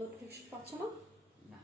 Notification পাচ্ছ না? না।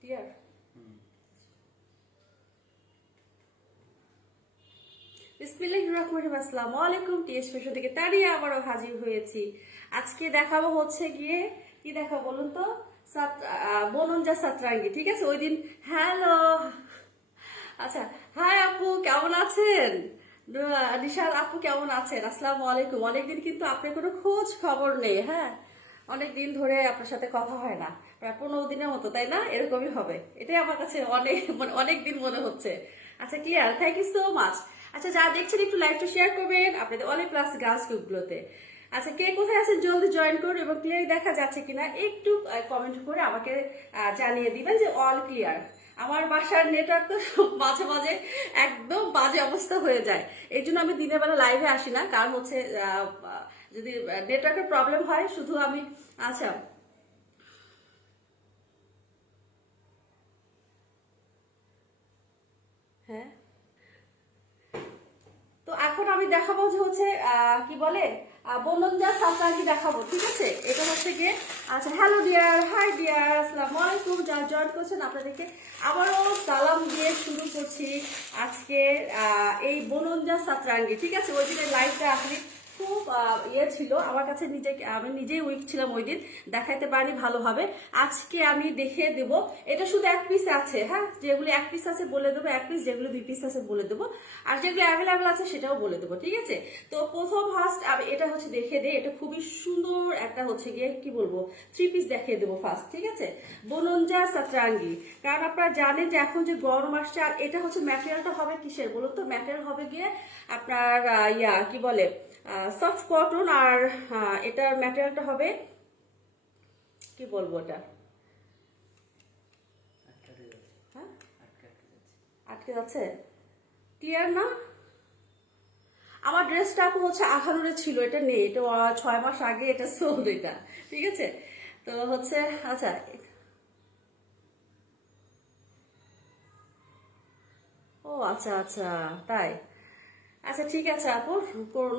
ক্লিয়ার? বিসমিল্লাহির রহমানির রহিম। আসসালামু আলাইকুম। টিএস ফ্যাশন থেকে তারিয়া আবারও হাজির হয়েছি। আজকে দেখাবো হচ্ছে গিয়ে কি দেখাবো বলুন তো, বনঞ্জা সাতরাঙ্গি। ঠিক আছে, ওই দিন হ্যালো, আচ্ছা হাই আপু কেমন আছেন? নিশাল আপু কেমন আছেন? আসসালামু আলাইকুম। অনেকদিন কিন্তু আপনার কোনো খোঁজ খবর নেই। হ্যাঁ, অনেকদিন ধরে আপনার সাথে কথা হয় না, প্রায় 15 দিনের মতো, তাই না? এরকমই হবে, এটাই আমার কাছে অনেক দিন মনে হচ্ছে। আচ্ছা clear, thank you so much. আচ্ছা যারা দেখছেন একটু লাইভটা শেয়ার করবেন আপনাদের অনেক প্লাস গার্লস গ্রুপগুলোতে। আচ্ছা কে কোথায় আছেন জলদি জয়েন করুন, এবং ক্লিয়ার দেখা যাচ্ছে কিনা একটু কমেন্ট করে আমাকে জানিয়ে দিবেন যে অল ক্লিয়ার। আমার বাসার নেটওয়ার্ক তো মাঝে মাঝে একদম বাজে অবস্থা হয়ে যায়, এই জন্য আমি দিনের বেলা লাইভে আসি না। কারণ হচ্ছে যদি নেটওয়ার্কের প্রবলেম হয় শুধু আমি। আচ্ছা হ্যাঁ, তো এখন আমি দেখাবো যে হচ্ছে কি বলে বনঞ্জা সাতরাঙ্গি দেখাবো। ঠিক আছে, এটা হচ্ছে গিয়ে। আচ্ছা হ্যালো ডিয়ার, হাই ডিয়ার, আসসালামু আলাইকুম। যারা জয়েন করছেন আপনাদেরকে আবারও সালাম দিয়ে শুরু করছি আজকে এই বনঞ্জা সাতরাঙ্গি। ঠিক আছে, ওই দিনের লাইভটা আসলে খুব ইয়ে ছিল আমার কাছে, আমি নিজেই উইক ছিলাম ওই দিন, দেখাইতে পারিনি ভালোভাবে। আজকে আমি দেখিয়ে দেব। এটা শুধু এক পিস আছে, হ্যাঁ, যেগুলো এক পিস আছে বলে দেবো এক পিস, যেগুলো 2 পিস আছে বলে দেবো, আর যেগুলো অ্যাভেলেবেল আছে সেটাও বলে দেবো। ঠিক আছে, তো প্রথম ফার্স্ট আমি এটা হচ্ছে দেখিয়ে দিই। এটা খুবই সুন্দর একটা হচ্ছে গিয়ে কি বলবো 3 পিস দেখিয়ে দেবো ফার্স্ট। ঠিক আছে, বনঞ্জা সাতরাঙ্গি। কারণ আপনারা জানেন যে এখন যে গরম আসছে, আর এটা হচ্ছে ম্যাটেরিয়ালটা হবে কিসের বলুন তো? ম্যাটেরিয়াল হবে গিয়ে আপনার কি বলে সফট কটন, আর এটার ম্যাটেরিয়ালটা হবে কি বলবো এটা, হ্যাঁ আটকে যাচ্ছে, ক্লিয়ার না? আমার ড্রেসটা আপু হচ্ছে 98 ছিল, এটা নেই, এটা 6 মাস আগে এটা সোল্ড এটা। ঠিক আছে, তো হচ্ছে আচ্ছা ও আচ্ছা আচ্ছা তাই। আচ্ছা ঠিক আছে আপু,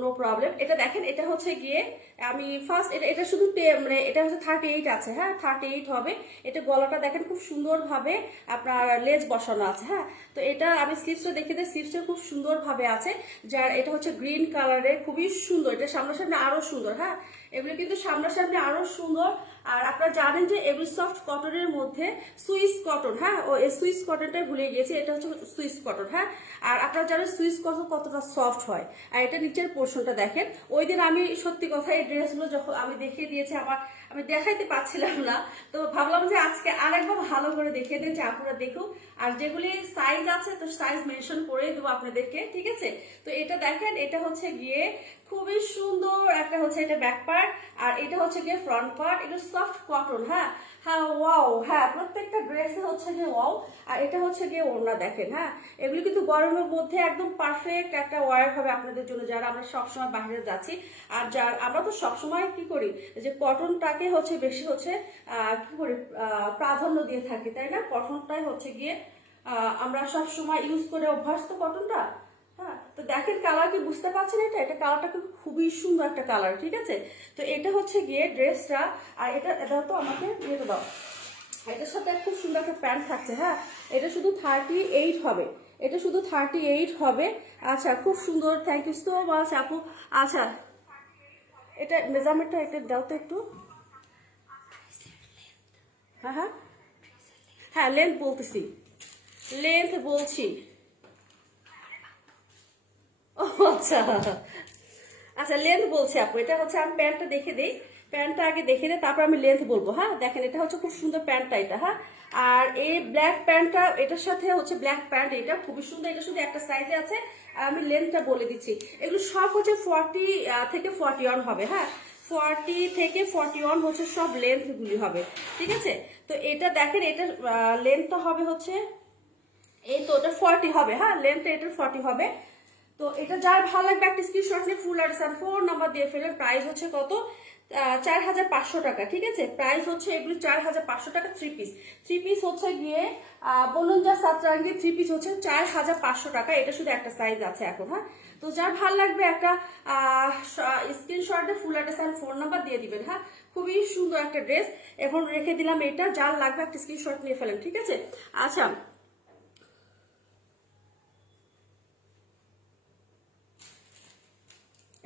নো প্রবলেম। এটা দেখেন, এটা হচ্ছে গিয়ে আমি ফার্স্ট এটা শুধু মানে এটা হচ্ছে 38 আছে, হ্যাঁ 38 হবে। এটা গলাটা দেখেন খুব সুন্দর ভাবে আপনার লেজ বসানো আছে। হ্যাঁ, তো এটা আমি স্লিভসটা দেখে দিই, স্লিভসটা খুব সুন্দর ভাবে আছে, যার এটা হচ্ছে গ্রিন কালারে, খুবই সুন্দর। এটা সামনাসামনি আরো সুন্দর। হ্যাঁ, এগুলো কিন্তু সামনাসামনি আরো সুন্দর। আর আপনারা জানেন যে এগুলো সফট কটনের মধ্যে সুইস কটন। হ্যাঁ, ও এই সুইস কটনটাই ভুলে গিয়েছি, এটা হচ্ছে সুইস কটন। হ্যাঁ, আর আপনারা জানেন সুইস কটন কতটা সফট হয়। আর এটা নিচের পোর্শনটা দেখেন। ওই দিন আমি সত্যি কথা এই ড্রেসগুলো যখন আমি দেখিয়ে দিয়েছি, আমি দেখাইতে পাচ্ছিলাম না, তো ভাবলাম যে আজকে আরেকবার ভালো করে দেখিয়ে দিন যে আপনারা দেখুন। আর যেগুলি সাইজ আছে তো সাইজ মেনশন করে দেবো আপনাদেরকে। ঠিক আছে, তো এটা দেখেন, এটা হচ্ছে গিয়ে খুবই সুন্দর একটা হচ্ছে এটা ব্যাক পার্ট, আর এটা হচ্ছে গিয়ে ফ্রন্ট পার্ট। এটা সফট কটন। হ্যাঁ হ্যাঁ ওয়াও, হ্যাঁ প্রত্যেকটা ড্রেসে হচ্ছে গিয়ে ওয়াও। আর এটা হচ্ছে গিয়ে ওড়না দেখেন। হ্যাঁ, এগুলো কিন্তু গরমের মধ্যে একদম পারফেক্ট একটা ওয়ার হবে আপনাদের জন্য, যারা আমরা সবসময় বাইরে যাচ্ছি। আর আমরা তো সবসময় কি করি যে কটনটাকে হচ্ছে বেশি হচ্ছে কি করি প্রাধান্য দিয়ে থাকি, তাই না? কটনটাই হচ্ছে গিয়ে আমরা সবসময় ইউজ করে অভ্যস্ত কটনটা। হ্যাঁ, তো দেখেন কালার কি বুঝতে পারছেন? এটা কালারটা কিন্তু খুবই সুন্দর একটা কালার। ঠিক আছে, তো এটা হচ্ছে গিয়ে ড্রেসটা। আর এটা তো আমাকে দিয়ে দাও, এটার সাথে খুব সুন্দর একটা প্যান্ট থাকছে। হ্যাঁ, এটা শুধু 38 হবে, এটা শুধু 38 হবে। আচ্ছা খুব সুন্দর, থ্যাংক ইউ সো মাচ আপু। আচ্ছা এটা মেজারমেন্টটা একটা দাও তো একটু। হ্যাঁ হ্যাঁ হ্যাঁ, লেন্থ বলতেছি, লেন্থ বলছি। ও আচ্ছা আচ্ছা, লেন্থ বলছি আপু। এটা হচ্ছে আমি প্যান্টটা দেখে দিই, প্যান্টটা আগে দেখে দেয়, তারপর আমি লেন্থ বলবো। হ্যাঁ দেখেন এটা হচ্ছে খুব সুন্দর প্যান্টটা এটা। হ্যাঁ আর এই ব্ল্যাক প্যান্টটা এটার সাথে হচ্ছে ব্ল্যাক প্যান্ট, এটা খুবই সুন্দর। এটা শুধু একটা সাইজে আছে। আর আমি লেন্থটা বলে দিচ্ছি, এগুলো সব হচ্ছে 40 থেকে 41 হবে। হ্যাঁ 40 থেকে 41 হচ্ছে সব লেন্থগুলি হবে, ঠিক আছে। তো এটা দেখেন এটার লেন্থটা হবে হচ্ছে এই তো ওটা 40 হবে। হ্যাঁ লেন্থটা এটার 40 হবে। তো এটা যার ভালো লাগবে একটা স্ক্রিনশট নিয়ে ফুল অ্যাড্রেস আর ফোন নাম্বার দিয়ে ফেলেন। প্রাইস হচ্ছে কত, 4500 টাকা, ঠিক আছে। প্রাইস হচ্ছে এগুলি 4500 টাকা। থ্রি পিস হচ্ছে গিয়ে বলুন যা সাতরাঙ্গি থ্রি পিস হচ্ছে 4500 টাকা। এটা শুধু একটা সাইজ আছে এখন। হ্যাঁ তো যার ভালো লাগবে একটা স্ক্রিনশটে ফুল অ্যাড্রেস আর ফোন নাম্বার দিয়ে দিবেন। হ্যাঁ খুবই সুন্দর একটা ড্রেস, এখন রেখে দিলাম। এটা যার লাগবে একটা স্ক্রিনশট নিয়ে ফেলেন, ঠিক আছে। আচ্ছা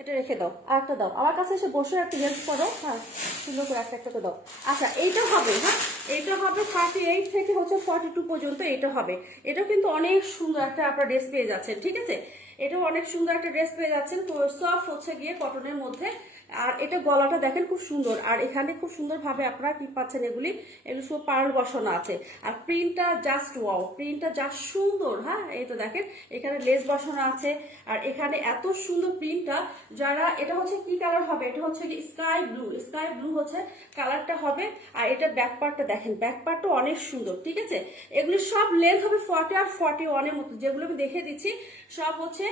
এটা রেখে দাও, আর একটা দাও আমার কাছে এসে বসে একটা হেল্প করো। হ্যাঁ সুন্দর করে একটা একটা দাও। আচ্ছা এইটা হবে। হ্যাঁ এইটা হবে 38 থেকে হচ্ছে 42 পর্যন্ত এটা হবে। এটাও কিন্তু অনেক সুন্দর একটা আপনার ড্রেস পেয়ে যাচ্ছেন, ঠিক আছে। এটাও অনেক সুন্দর একটা ড্রেস পেয়ে যাচ্ছেন, সফট হচ্ছে গিয়ে কটনের মধ্যে। আর এটা গলাটা দেখেন খুব সুন্দর, আর এখানে খুব সুন্দর ভাবে আপনারা কি পাচ্ছেন এগুলো সব পার্ল বসানো আছে। আর প্রিন্টটা জাস্ট ওয়াও, প্রিন্টটা জাস্ট সুন্দর। হ্যাঁ এই তো দেখেন এখানে লেস বসানো আছে, আর এখানে এত সুন্দর প্রিন্টটা। যারা এটা হচ্ছে কি কালার হবে, এটা হচ্ছে স্কাই ব্লু হচ্ছে কালারটা হবে। আর এটা ব্যাক পার্টটা দেখেন, ব্যাক পার্টটা অনেক সুন্দর, ঠিক আছে। এগুলি সব লেন্থ হবে 40 আর 41 এর মতো, যেগুলো আমি দেখে দিচ্ছি সব হচ্ছে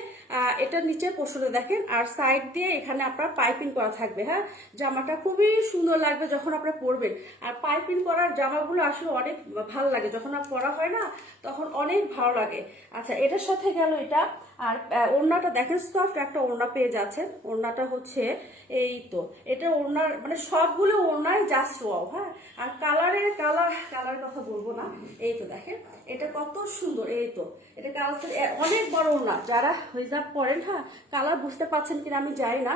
এটার নিচে পোষণে দেখেন। আর সাইড দিয়ে এখানে আপনার পাইপিং করা থাকবে। হ্যাঁ জামাটা খুবই সুন্দর লাগবে যখন আপনারা পরবেন। আর পাইপিং করার জামাগুলো আসলে অনেক ভালো লাগে, যখন আর পরা হয় না তখন অনেক ভালো লাগে। আচ্ছা এটার সাথে গেল এটা। আর ওড়নাটা দেখেন সফট একটা ওড়না পেয়ে যাচ্ছেন। ওড়নাটা হচ্ছে এই তো, এটা ওড়নার মানে সবগুলো ওড়নায় জাস্ট ওয়াও। হ্যাঁ আর কালার কথা বলবো না। এই তো দেখেন এটা কত সুন্দর। এই তো এটা কালার অনেক বড় ওড়না, যারা হিজাব পরেন হ্যাঁ কালার বুঝতে পারছেন কিনা আমি জানি না।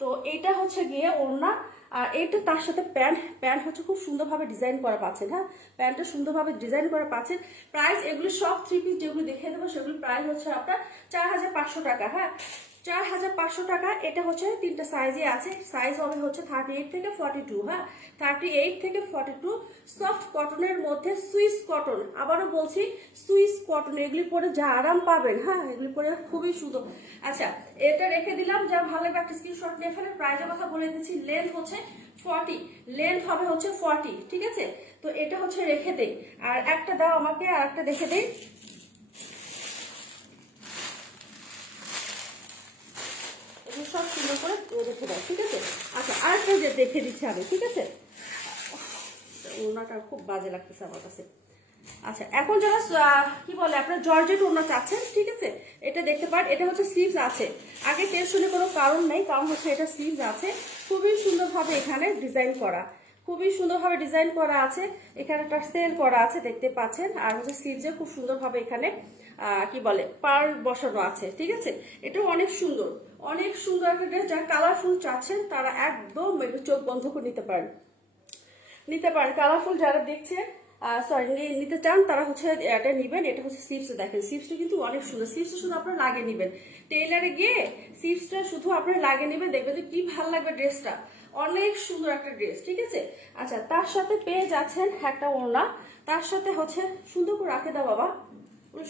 তো এইটা হচ্ছে গিয়ে ওড়না, আর এইটা তার সাথে প্যান্ট হচ্ছে খুব সুন্দরভাবে ডিজাইন করা পাচ্ছেন। হ্যাঁ প্যান্টটা সুন্দরভাবে ডিজাইন করা পাচ্ছেন। প্রাইস এগুলো সব থ্রি পিস যেগুলো দেখে দেবো সেগুলো প্রাইস হচ্ছে আপনার 4500 টাকা। হ্যাঁ 4500 টাকা। এটা হচ্ছে তিনটা সাইজে আছে, সাইজ হবে হচ্ছে 38 থেকে 42। হ্যাঁ 38 থেকে 42 সফট কটনের মধ্যে সুইস কটন, আবারও বলছি সুইস কটন। এগুলি পরে যা আরাম পাবেন, হ্যাঁ এগুলি পরে খুবই সুন্দর। আচ্ছা এটা রেখে দিলাম, যা ভালো লাগবে একটা স্ক্রিনশট নিয়ে ফেলে। প্রাইসের কথা বলে দিচ্ছি, লেন্থ হচ্ছে 40, লেন্থ হবে হচ্ছে 40, ঠিক আছে। তো এটা হচ্ছে রেখে দেই। আর একটা দাও আমাকে, আর একটা দেখে দেই। সব সুন্দর করে রেখে দাও, ঠিক আছে। আচ্ছা আরেকটা যে দেখে দিচ্ছি আমি, ঠিক আছে। ওড়নাটা খুব বাজে লাগতেছে আমার কাছে। আচ্ছা এখন যারা কি বলে আপনার জর্জেট ওড়না চাচ্ছেন, ঠিক আছে, এটা দেখতে পারেন। এটা হচ্ছে স্লিভস আছে, আগে টেনশনের কোনো কারণ নেই, কারণ হচ্ছে এটা স্লিভস আছে। খুবই সুন্দরভাবে এখানে ডিজাইন করা, খুবই সুন্দরভাবে ডিজাইন করা আছে। এখানে একটা সেল করা আছে দেখতে পাচ্ছেন। আর হচ্ছে স্লিভসে খুব সুন্দরভাবে এখানে কি বলে পার্ল বসানো আছে, ঠিক আছে। এটাও অনেক সুন্দর, অনেক সুন্দর একটা ড্রেস। যারা কালারফুল চাচ্ছেন তারা একদম একটু চোখ বন্ধ করে নিতে পারেন, কালারফুল যারা দেখছে সরি নিতে চান তারা হচ্ছে এটা নিবেন। এটা হচ্ছে স্লিভস, দেখেন স্লিভসটা কিন্তু অনেক সুন্দর। স্লিভসটা শুধু আপনারা লাগিয়ে নিবেন, টেইলারে গিয়ে স্লিভসটা শুধু আপনারা লাগিয়ে নেবেন, দেখবেন যে কি ভালো লাগবে ড্রেসটা। অনেক সুন্দর একটা ড্রেস, ঠিক আছে। আচ্ছা তার সাথে পেয়ে যাচ্ছেন একটা ওড়না, তার সাথে হচ্ছে সুন্দর করে রাখে দাও বাবা,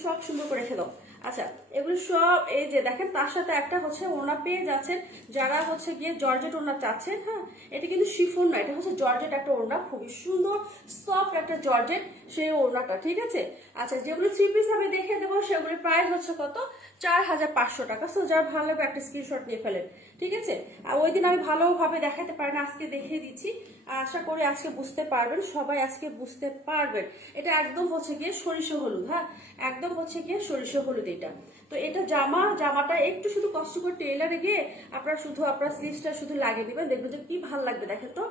সব সুন্দর করে রেখে দাও। আচ্ছা এগুলো সব এই যে দেখেন তার সাথে একটা হচ্ছে ওড়না পেয়ে যাচ্ছেন, যারা হচ্ছে গিয়ে জর্জেট ওড়না চাচ্ছেন। হ্যাঁ এটা কিন্তু শিফন না, এটা হচ্ছে জর্জেট একটা ওড়না, খুবই সুন্দর সফট একটা জর্জেট সেই ওড়নাটা, ঠিক আছে। আচ্ছা যেগুলো থ্রি পিস আমি দেখে দেবো সেগুলোর প্রাইস হচ্ছে কত, 4500 টাকা। সো যার ভালো লাগবে একটা স্ক্রিনশট নিয়ে ফেলেন, ঠিক আছে। আর ওই দিন আমি ভালোভাবে দেখাতে পারি না, আজকে দেখিয়ে দিচ্ছি। আশা করি আজকে বুঝতে পারবেন, সবাই আজকে বুঝতে পারবেন। এটা একদম হচ্ছে গিয়ে সরিষা হলুদ। হ্যাঁ একদম হচ্ছে গিয়ে সরিষা হলুদ এটা। তো এটা জামাটা একটু শুধু কষ্ট করে টেইলারে গিয়ে আপনারা শুধু আপনার স্লিভসটা শুধু লাগিয়ে দিবেন, দেখবেন যে কি ভালো লাগবে, দেখেন তো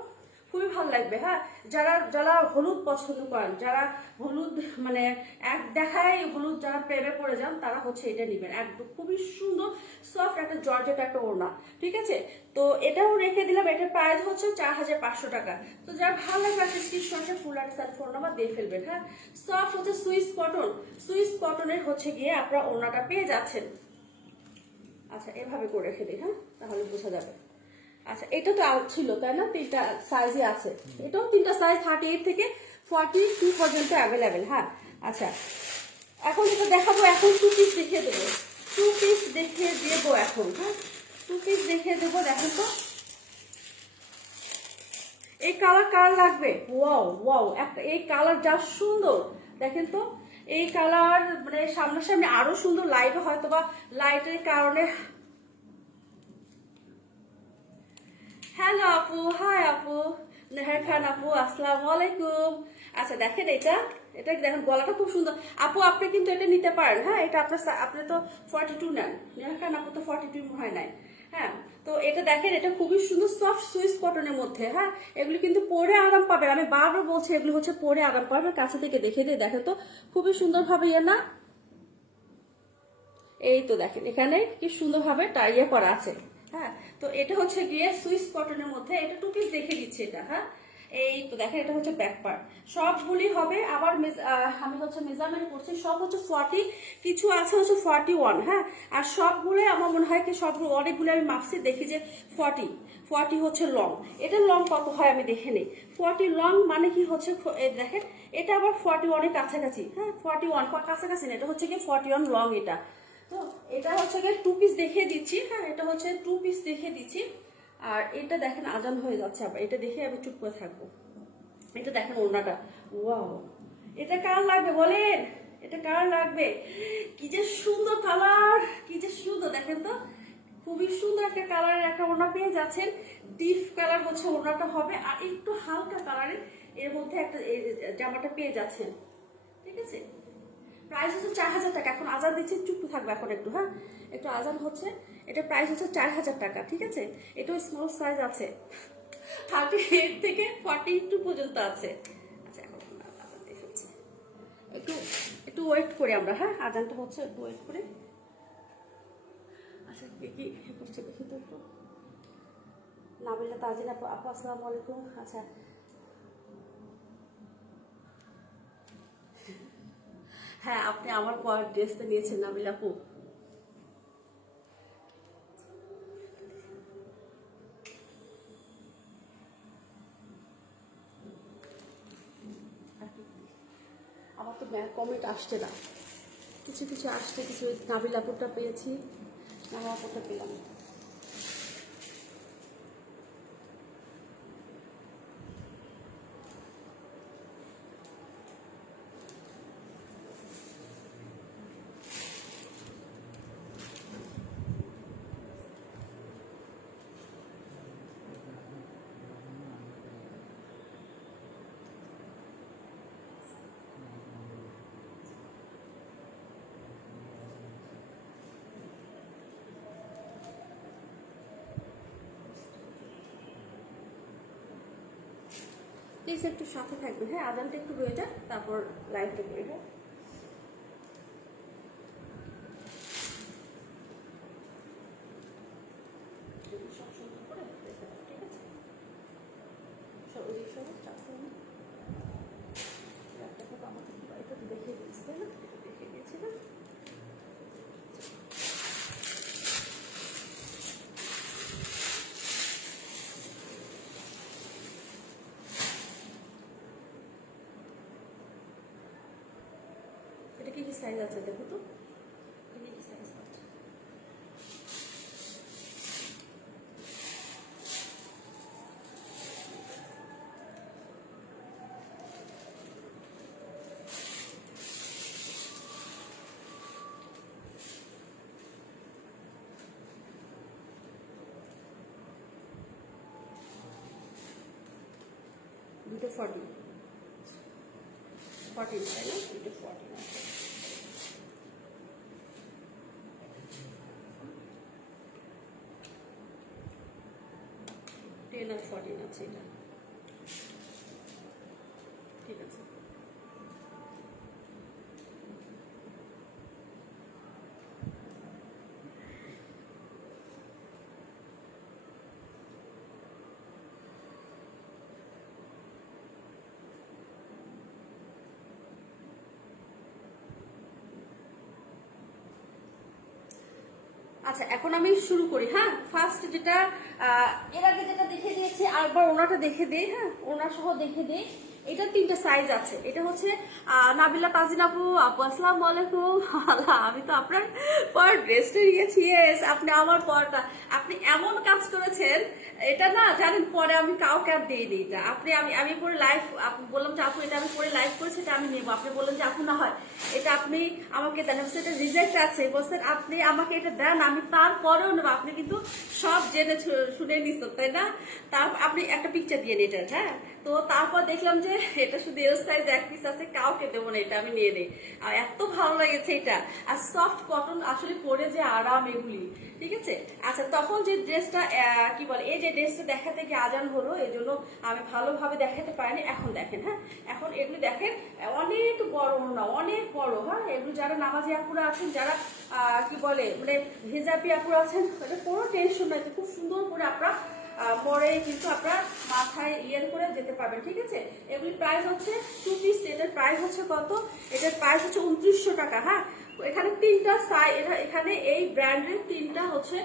খুবই ভালো লাগবে। হ্যাঁ যারা যারা হলুদ পছন্দ করেন, যারা হলুদ মানে এক দেখায় হলুদ যারা প্রেমে পড়ে যান, তারা হচ্ছে এটা নেবেন। একদম খুবই সুন্দর সফট একটা জর্জেট একটা ওড়না, ঠিক আছে। তো এটাও রেখে দিলাম, এটার প্রাইস হচ্ছে 4500 টাকা। তো যারা ভালো লাগবে একটা স্ক্রিনশটে ফুল অ্যাড্রেস ফোন নাম্বার দিয়ে ফেলবেন। হ্যাঁ সফট হচ্ছে সুইস কটনের হচ্ছে গিয়ে আপনারা ওড়নাটা পেয়ে যাচ্ছেন। আচ্ছা এভাবে করে রেখে দিই, হ্যাঁ তাহলে বোঝা যাবে। আচ্ছা, এটা তো আউট ছিল তাই না? তিনটা সাইজই আছে, এটাও তিনটা সাইজ 38 থেকে 42 পর্যন্ত অ্যাভেলেবেল। হ্যাঁ আচ্ছা, এখন যেটা দেখাবো, এখন 2 পিস দেখিয়ে দেবো, 2 পিস দেখিয়ে দেবো এখন। হ্যাঁ 2 পিস দেখিয়ে দেবো। দেখেন তো এই কালার কার লাগবে? ওয়াও ওয়াও, একটা এই কালার যা সুন্দর দেখেন তো, এই কালার মানে সামনাসামনি আরো সুন্দর, লাইটও হয়তো বা লাইটের কারণে। হ্যালো আপু, হাই আপু, নেহার খান আপু, আসসালামু আলাইকুম। আচ্ছা দেখেন এটা, এটা দেখেন গলাটা খুব সুন্দর আপু, আপনি কিন্তু এটা নিতে পারেন। হ্যাঁ এটা আপনার, আপনি তো 42 নেন, নেহার খান আপু তো 42 হয় নাই। হ্যাঁ তো এটা দেখেন, এটা খুবই সুন্দর সফট সুইস কটনের মধ্যে। হ্যাঁ এগুলো কিন্তু পরে আরাম পাবেন, আমি বারবার বলছি এগুলো হচ্ছে পরে আরাম পাবেন। কাছে থেকে দেখে দিয়ে দেখেন তো খুবই সুন্দরভাবে ইয়ে না, এই তো দেখেন এখানে কি সুন্দরভাবে টাইয়া করা আছে। হ্যাঁ তো এটা হচ্ছে গিয়ে সুইস কটনের মধ্যে, এটা 2 পিস দেখে দিচ্ছি এটা। হ্যাঁ এই তো দেখেন, এটা হচ্ছে ব্যাক পার্ট, সবগুলি হবে আবার আমি হচ্ছে মেজারমেন্ট করছি, সব হচ্ছে 40, কিছু আছে হচ্ছে 41। হ্যাঁ আর সবগুলো আমার মনে হয় কি সবগুলো অনেকগুলো আমি মাপছি, দেখি যে 40 হচ্ছে লং। এটা লং কত হয় আমি দেখে নিই। 40 লং মানে কি হচ্ছে, দেখেন এটা আবার 41 কাছাকাছি। হ্যাঁ 41 কাছাকাছি না, এটা হচ্ছে কি 41 লং এটা। তো এটা হচ্ছে গিয়ে 2 পিস দেখিয়ে দিচ্ছি। হ্যাঁ এটা হচ্ছে 2 পিস দেখিয়ে দিচ্ছি। আর এটা দেখেন আজান হয়ে যাচ্ছে, আবার এটা দেখে আমি চুপ করে থাকবো। এটা দেখেন ওড়নাটা, ওয়াও, এটা কার লাগবে বলেন, এটা কার লাগবে? কি যে সুন্দর কালার, কি যে সুন্দর দেখেন তো, খুবই সুন্দর একটা কালারের একটা ওড়না পেয়ে যাচ্ছেন। ডিপ কালার হচ্ছে ওড়নাটা হবে, আর একটু হালকা কালারের এর মধ্যে একটা জামাটা পেয়ে যাচ্ছেন। ঠিক আছে, প্রাইস হচ্ছে 4000 টাকা। এখন আজান দিচ্ছে, চুপ থাকবে এখন একটু। হ্যাঁ একটু আজান হচ্ছে, এটা প্রাইস হচ্ছে 4000 টাকা। ঠিক আছে, এটাও স্মল সাইজ আছে, 38 থেকে 42 পর্যন্ত আছে। আচ্ছা এখন আজান দিয়ে ফেলছি, একটু একটু ওয়েট করি আমরা। হ্যাঁ আজানটা হচ্ছে, একটু ওয়েট করে। আচ্ছা কি করছে দেখি তো একটু। নাবিলা তাজিন আপু, আপু আসসালামু আলাইকুম। আচ্ছা হ্যাঁ আপনি আমার ড্রেসটা নিয়েছেন নাবিলা আপু। আমার তো কমেন্ট আসছে না, কিছু কিছু আসছে, কিছু নাবিল আপুরটা পেয়েছি, নাবিল আপুরটা পেলাম। প্লিজ একটু সাথে থাকবেন। হ্যাঁ আজানটা একটু রয়ে যাক, তারপর লাইভটা করি। হ্যাঁ সব সুন্দর করে দেখে দাও, ঠিক আছে? ওই সব আমাকে এটা তো দেখিয়ে দিয়েছি তাই না, এটা দেখিয়ে দিয়েছি না। এটা কি কি সাইজ আছে দেখো তো, কি কি সাইজ আছে। দুটো 14 তাই না, দুটো 14 আছে। 10 আর 14 আছে এটা, ঠিক আছে। আচ্ছা এখন আমি শুরু করি। হ্যাঁ ফার্স্ট যেটা এর আগে যেটা দেখে দিয়েছি আরেকবার ওনাটা দেখে দিই, হ্যাঁ ওনার সহ দেখে দিই। এটা 3টা সাইজ আছে। এটা হচ্ছে নাবিলা তাজিন আপু, আপু আসসালামু আলাইকুম। আমি তো আপনার পর ড্রেসটা নিয়েছি। আপনি আমার পরটা, আপনি এমন কাজ করেছেন, এটা না জানেন পরে আমি কাউকে আর দিইনি। এটা আপনি আমি পরে লাইভ বললাম যে আপু এটা আমি পরে লাইভ করেছি, এটা আমি নেবো। আপনি বললেন যে আপু না হয় এটা আপনি আমাকে দেন, এটা রিজেক্ট আছে, বলছেন আপনি আমাকে এটা দেন, আমি তারপরেও নেবো। আপনি কিন্তু সব জেনে শুনে নিচ্ছেন তাই না? তারপর আপনি একটা পিকচার দিয়ে নিন এটার, হ্যাঁ। তো তারপর দেখলাম যে এটা শুধু এর সাইজ এক পিস আছে, কাউকে দেবো না, এটা আমি নিয়ে নিই। আর এত ভালো লেগেছে এটা, আর সফট কটন আসলে পরে যে আরাম এগুলি, ঠিক আছে। আচ্ছা তখন যে ড্রেসটা কি বলে, এই যে ড্রেসটা দেখাতে গিয়ে আজান হলো, এই জন্য আমি ভালোভাবে দেখাতে পারিনি। এখন দেখেন, হ্যাঁ এখন এগুলি দেখেন অনেক বড় না, অনেক বড়, হ্যাঁ এগুলো যারা নামাজি আপুরা আছেন, যারা কি বলে মানে হিজাবি আপুরা আছেন, এটা কোনো টেনশন নাই, খুব সুন্দর করে আপনারা পরে কিন্তু আপনার মাথায় ইয়ের করে যেতে পারবেন, ঠিক আছে। এগুলি প্রাইস হচ্ছে 2 পিস, এটার প্রাইস হচ্ছে কত, এটার প্রাইস হচ্ছে 2900 টাকা, হ্যাঁ। এখানে 3টা সাইজ, এখানে এই ব্র্যান্ডের 3টা হচ্ছে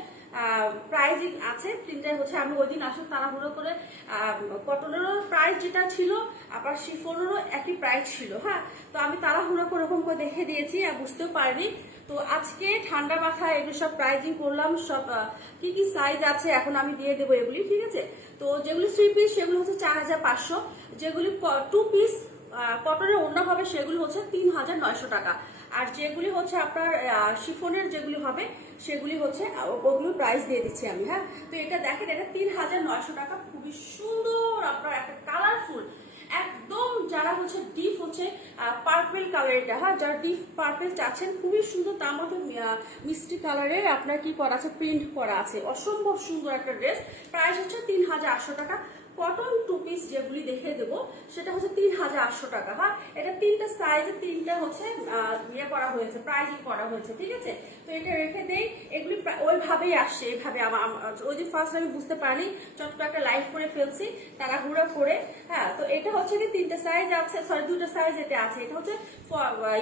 প্রাইজিং আছে, 3টাই হচ্ছে। আমি ওই দিন আসলে তাড়াহুড়ো করে কটনেরও প্রাইস যেটা ছিল, আবার শিফনেরও একই প্রাইস ছিল, হ্যাঁ। তো আমি তাড়াহুড়ো করে ওরকম করে দেখে দিয়েছি আর বুঝতেও পারিনি। তো আজকে ঠান্ডা মাথায় এগুলো সব প্রাইজিং করলাম, সব কি কি সাইজ আছে এখন আমি দিয়ে দেবো এগুলি, ঠিক আছে। তো যেগুলি 3 পিস সেগুলো হচ্ছে 4500, যেগুলি 2 পিস কটনের অন্য হবে সেগুলি হচ্ছে 3900 টাকা, আর যেগুলি হচ্ছে আপনার শিফনের যেগুলি হবে সেগুলি হচ্ছে ওগুলো প্রাইস দিয়ে দিচ্ছি আমি, হ্যাঁ। তো এটা দেখেন, এটা 3900 টাকা, খুবই সুন্দর আপনার একটা কালারফুল একদম, যারা হচ্ছে ডিপ হচ্ছে পার্পল কালার, এটা হ্যাঁ যারা ডিপ পার্পল চাচ্ছেন, খুবই সুন্দর। তার মধ্যে মিষ্টি কালারের আপনার কি করা আছে, প্রিন্ট করা আছে, অসম্ভব সুন্দর একটা ড্রেস। প্রাইস হচ্ছে 3800 টাকা। কটন 2 পিস যেগুলি দেখে দেবো সেটা হচ্ছে 3800 টাকা, হ্যাঁ। এটা 3টা সাইজে 3টা হচ্ছে ইয়ে করা হয়েছে, প্রাইজিং করা হয়েছে, ঠিক আছে। তো এটা রেখে দেই, এগুলি ওইভাবেই আসছে, এইভাবে ওই দিন ফার্স্ট আমি বুঝতে পারিনি, চট করে একটা লাইভ করে ফেলছি তাড়াহুড়া করে, হ্যাঁ। তো এটা হচ্ছে কি 3টা সাইজ আছে, সরি 2টা সাইজ এটা আছে। এটা হচ্ছে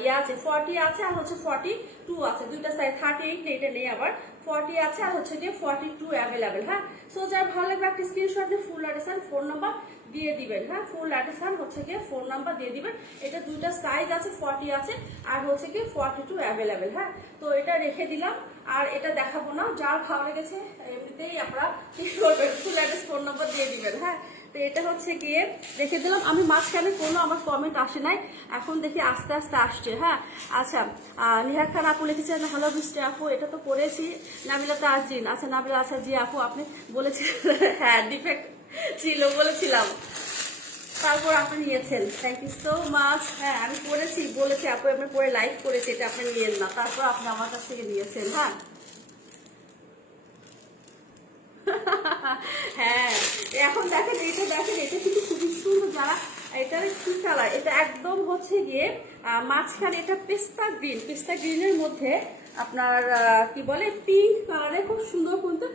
ইয়ে আছে 40 আছে, আর হচ্ছে 42 আছে, 2টা সাইজ। 38 এটা নেই, আবার 40 আছে, আর হচ্ছে গিয়ে 42 অ্যাভেলেবেল, হ্যাঁ। সো যার ভালো লাগবে একটা স্ক্রিনশট দিয়ে ফুল অ্যাড্রেস আর ফোন নাম্বার দিয়ে দিবেন, হ্যাঁ। ফুল অ্যাড্রেস আর হচ্ছে গিয়ে ফোন নাম্বার দিয়ে দিবেন। এটা 2টা সাইজ আছে, 40 আছে আর হচ্ছে গিয়ে 42 অ্যাভেলেবেল, হ্যাঁ। তো এটা রেখে দিলাম, আর এটা দেখাবো না। যার ভালো লেগেছে এমনিতেই আপনারা কি করবেন, ফুল অ্যাড্রেস ফোন নাম্বার দিয়ে দিবেন, হ্যাঁ। তো এটা হচ্ছে গিয়ে রেখে দিলাম। আমি মাঝখানে কোনো আমার কমেন্ট আসে নাই, এখন দেখি আস্তে আস্তে আসছে, হ্যাঁ। আচ্ছা নিহার খান আপু লিখেছেন হ্যালো মিস্টার আপু, এটা তো করেছি। নাবিলা তাজিন, আচ্ছা নাবিলা, আচ্ছা জি আপু আপনি বলেছিলেন, হ্যাঁ ডিফেক্ট ছিল বলেছিলাম, তারপর আপনি নিয়েছেন, থ্যাংক ইউ সো মাচ। হ্যাঁ আমি করেছি, বলেছি আপু আমি পরে লাইভ করেছি, এটা আপনি নিয়েন না, তারপর আপনি আমার কাছ থেকে নিয়েছেন, হ্যাঁ। হ্যাঁ এখন দেখেন, এটা দেখেন, এটা কিন্তু খুবই সুন্দর। যারা এটার কি কালার, এটা একদম হচ্ছে গিয়ে মাঝখানে এটা পেস্তা গ্রিন, পেস্তা গ্রিনের মধ্যে আপনার কি বলে পিঙ্ক কালারে খুব সুন্দর কিন্তু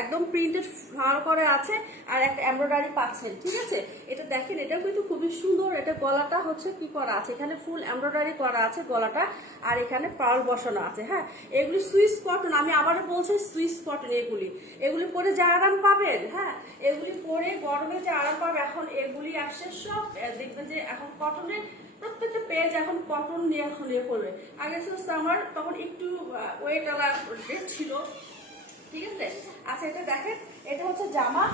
একদম প্রিন্টেড ফ্লাওয়ার করে আছে, আর একটা এমব্রয়ডারি পাচ্ছেন, ঠিক আছে। এটা দেখেন, এটা কিন্তু খুবই সুন্দর। এটা গলাটা হচ্ছে কি করা আছে, এখানে ফুল এমব্রয়ডারি করা আছে গলাটা, আর এখানে পার্ল বসানো আছে, হ্যাঁ। এগুলি সুইস কটন, আমি আবারও বলছি সুইস কটন। এগুলি পরে যা আরাম পাবেন, হ্যাঁ এগুলি পরে গরমে যে আরাম পাবে, এখন এগুলি আসছে সব দেখবেন যে এখন কটনের প্রত্যেকটা পেজ এখন কটন নিয়ে এখন ইয়ে করবে। আগে ছিল সামার, তখন একটু ওয়েট আলা ড্রেস ছিল, ঠিক আছে। আচ্ছা এটা দেখেন, এটা হচ্ছে জামা,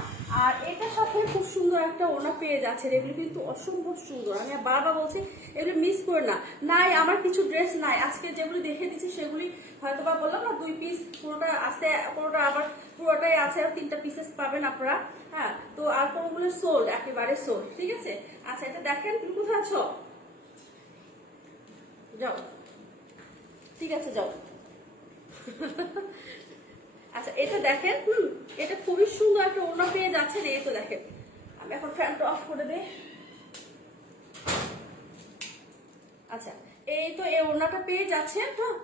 আর এটার সাথে খুব সুন্দর একটা ওনা পেয়ে যাচ্ছে। এগুলো কিন্তু অসম্ভব সুন্দর, আমি বারবার বলছি এগুলো মিস করে না। নাই আমার কিছু ড্রেস নাই, আজকে যেগুলি দেখে দিচ্ছি সেগুলি হয়তো বা বললাম না 2 পিস, পুরোটা আছে, পুরোটা আবার পুরোটাই আছে, আর 3টা পিসেস পাবেন আপনারা, হ্যাঁ। তো আর কোনগুলো সোল্ড, একেবারে সোল্ড, ঠিক আছে। আচ্ছা এটা দেখেন, তুমি কোথায় আছো, যাও, ঠিক আছে যাও। আচ্ছা এটা দেখেন, এটা খুবই সুন্দর একটা ওড়না পেয়ে যাচ্ছে। এই তো দেখেন, আমি এখন ফ্যানটা অফ করে দেই। আচ্ছা এই তো এই ওড়নাটা পেয়ে যাচ্ছে, হ্যাঁ।